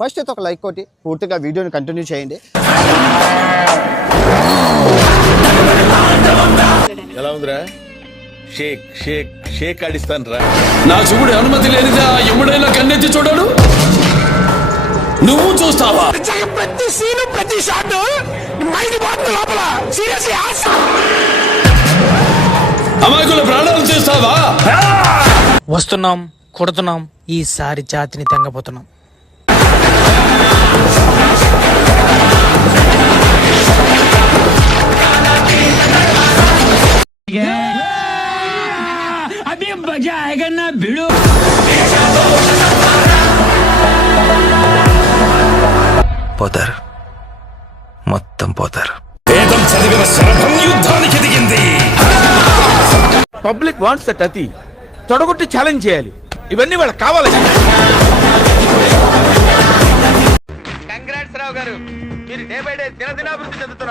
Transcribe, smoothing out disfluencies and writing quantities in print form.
First అయితే ఒక like కొట్టి పూర్తిగా వీడియోని కంటిన్యూ చేయండి. ఎలా ఉందిరా? షేక్ షేక్ షేక్ ఆడిస్తాను రా. నా చూపుడు అనుమతి లేనిదా ఎముడైనా కన్నెత్తి చూడడు. నువ్వు చూస్తావా? ప్రతి సీను ప్రతి షాట్ లోపల అమాయకుల ప్రాణాలు చేస్తావా? వస్తున్నాం, కొడుతున్నాం, ఈసారి జాతిని తెంగపోతున్నాం. పోతారు, మొత్తం పోతారు. వేదం చదివిన శరభం యుద్ధానికి దిగింది. పబ్లిక్ వాంట్స్ దట్ అతి తొడగొట్టి ఛాలెంజ్ చేయాలి. ఇవన్నీ వాళ్ళకి కావాలి. కంగ్రాట్స్ రావు గారు, మీరు డే బై డే దినదినాభివృద్ధి చెందుతున్నారు.